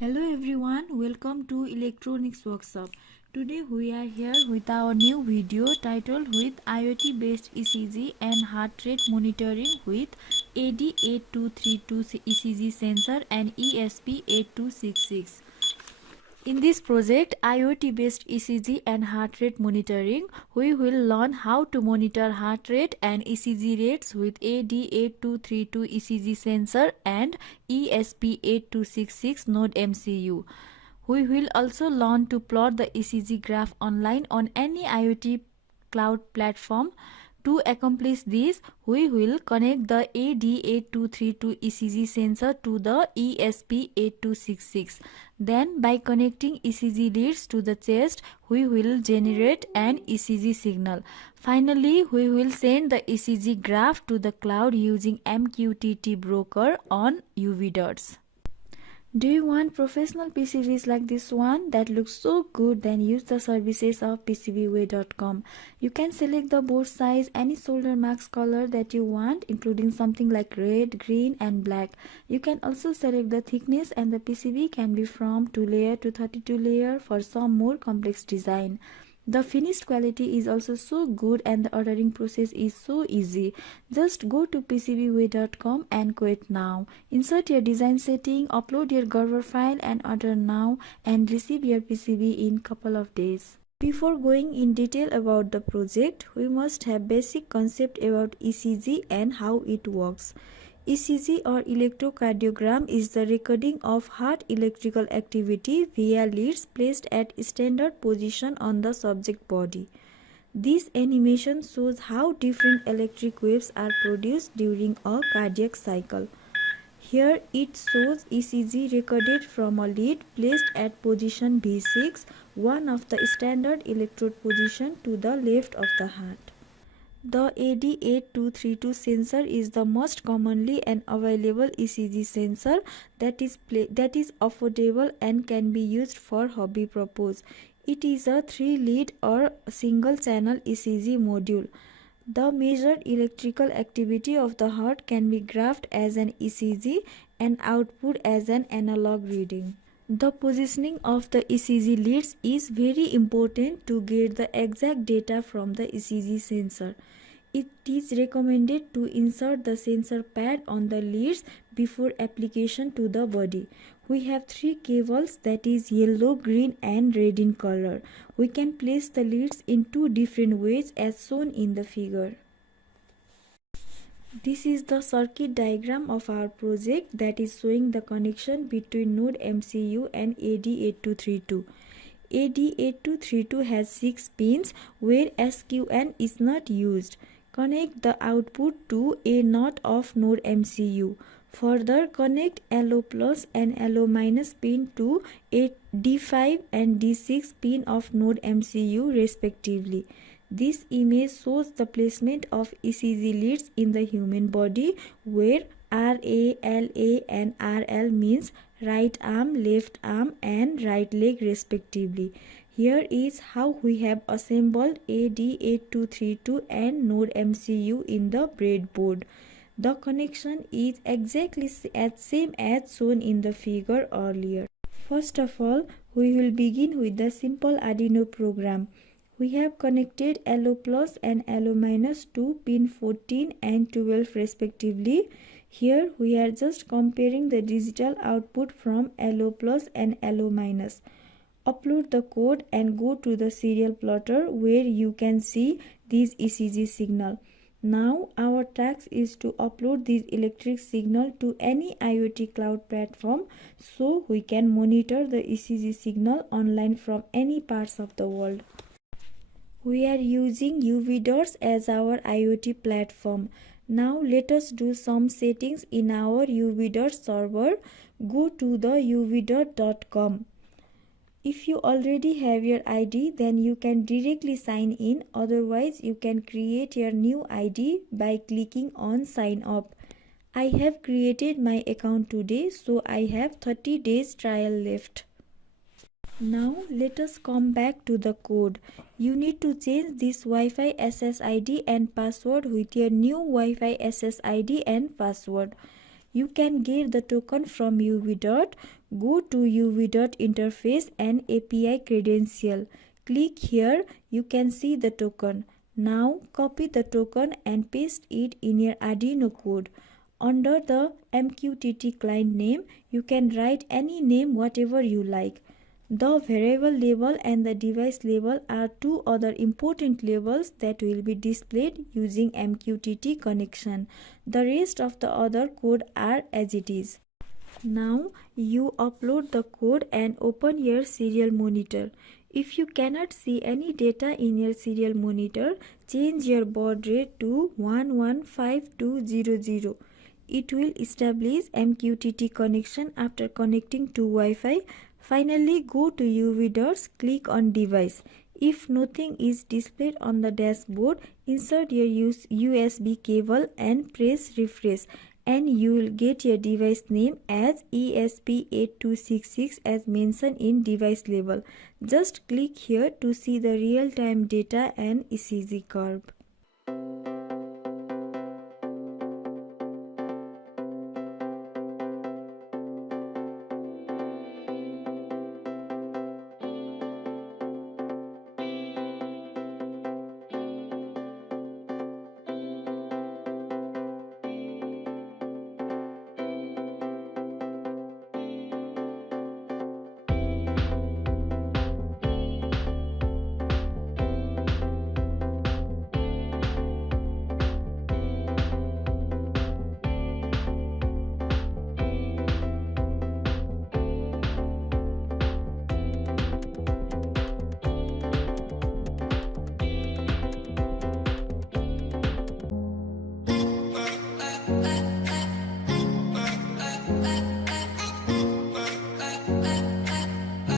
Hello everyone, welcome to Electronics Workshop. Today we are here with our new video titled with IoT based ECG and heart rate monitoring with AD8232 ECG Sensor and ESP8266. In this project, IoT-based ECG and heart rate monitoring, we will learn how to monitor heart rate and ECG rates with AD8232 ECG sensor and ESP8266 node MCU. We will also learn to plot the ECG graph online on any IoT cloud platform. To accomplish this, we will connect the AD8232 ECG sensor to the ESP8266. Then, by connecting ECG leads to the chest, we will generate an ECG signal. Finally, we will send the ECG graph to the cloud using MQTT broker on UV dots. Do you want professional PCBs like this one that looks so good? Then use the services of PCBWAY.com. You can select the board size, any solder mask color that you want, including something like red, green and black. You can also select the thickness, and the PCB can be from 2 layer to 32 layer for some more complex design. The finished quality is also so good and the ordering process is so easy. Just go to PCBWAY.com and quote now. Insert your design setting, upload your Gerber file and order now and receive your PCB in couple of days. Before going in detail about the project, we must have basic concept about ECG and how it works. ECG or electrocardiogram is the recording of heart electrical activity via leads placed at standard position on the subject body. This animation shows how different electric waves are produced during a cardiac cycle. Here it shows ECG recorded from a lead placed at position V6, one of the standard electrode position to the left of the heart. The AD8232 sensor is the most commonly and available ECG sensor that is affordable and can be used for hobby purpose. It is a 3-lead or single channel ECG module. The measured electrical activity of the heart can be graphed as an ECG and output as an analog reading. The positioning of the ECG leads is very important to get the exact data from the ECG sensor. It is recommended to insert the sensor pad on the leads before application to the body. We have 3 cables, that is yellow, green and red in color. We can place the leads in 2 different ways as shown in the figure. This is the circuit diagram of our project that is showing the connection between node MCU and AD8232. AD8232 has 6 pins where SQN is not used. Connect the output to A0 of node MCU. Further, connect LO plus and LO minus pin to D5 and D6 pin of node MCU respectively. This image shows the placement of ECG leads in the human body where RA, LA and RL means right arm, left arm and right leg respectively. Here is how we have assembled AD8232 and node MCU in the breadboard. The connection is exactly same as shown in the figure earlier. First of all, we will begin with the simple Arduino program. We have connected LO plus and LO minus to pin 14 and 12 respectively. Here we are just comparing the digital output from LO plus and LO minus. Upload the code and go to the serial plotter where you can see this ECG signal. Now our task is to upload this electric signal to any IoT cloud platform so we can monitor the ECG signal online from any parts of the world. We are using UV dots as our IoT platform. Now let us do some settings in our UV dot server. Go to the uvdot.com. If you already have your ID, then you can directly sign in. Otherwise, you can create your new ID by clicking on sign up. I have created my account today, so I have 30 days trial left. Now let us come back to the code. You need to change this Wi-Fi SSID and password with your new Wi-Fi SSID and password. You can get the token from UV dot. Go to uv.interface and API credential. Click here. You can see the token. Now copy the token and paste it in your Arduino code. Under the MQTT client name, you can write any name whatever you like. The variable label and the device label are two other important labels that will be displayed using MQTT connection. The rest of the other code are as it is. Now you upload the code and open your serial monitor. If you cannot see any data in your serial monitor, change your baud rate to 115200. It will establish MQTT connection after connecting to Wi-Fi. Finally, go to UV dots, click on device. If nothing is displayed on the dashboard, insert your USB cable and press refresh, and you will get your device name as ESP8266 as mentioned in device label. Just click here to see the real-time data and ECG curve.